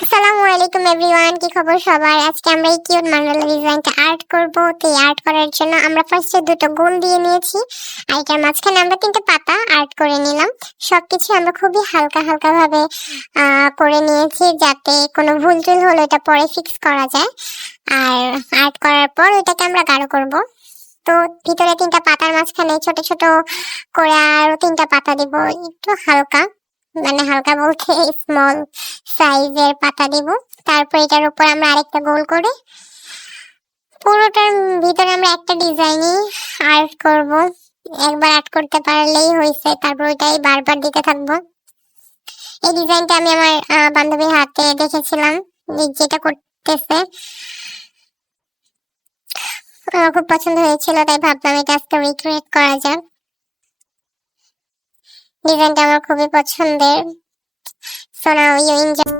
আসসালামু আলাইকুম এভরিওয়ান, কি খবর সবার? আজকে আমরা এই কিউট মান্ডালা ডিজাইনটা আর্ট করব। তো এই আর্ট করার জন্য আমরা ফার্স্টে দুটো গোল দিয়ে নিয়েছি, আর এটার মাঝখানে আমরা তিনটে পাতা আর্ট করে নিলাম। সবকিছু আমরা খুবই হালকা হালকা ভাবে করে নিয়েছি, যাতে কোনো ভুল টুল হলে এটা পরে ফিক্স করা যায়। আর আর্ট করার পর এটাকে আমরা গাঢ় করব। তো ভিতরে তিনটা পাতার মাঝখানে ছোট ছোট করে আরো তিনটা পাতা দিব, একটু হালকা, মানে হালকা বলতে স্মল সাইজের পাতা দিব। তারপর এটার উপর আমরা আরেকটা গোল করে পুরোটার ভিতরে আমরা একটা ডিজাইনই আর্ট করব। একবার আর্ট করতে পারলেই হয়েছে, তারপর ওইটাই বারবার দিতে থাকবো। এই ডিজাইনটা আমি আমার বান্ধবীর হাতে দেখেছিলাম, যেটা করতেছে আমার খুব পছন্দ হয়েছিল, তাই ভাবলাম এটা আজকে রিক্রিয়েট করা যাক। ডিজাইনটা আমার খুবই পছন্দের। So now you enjoy.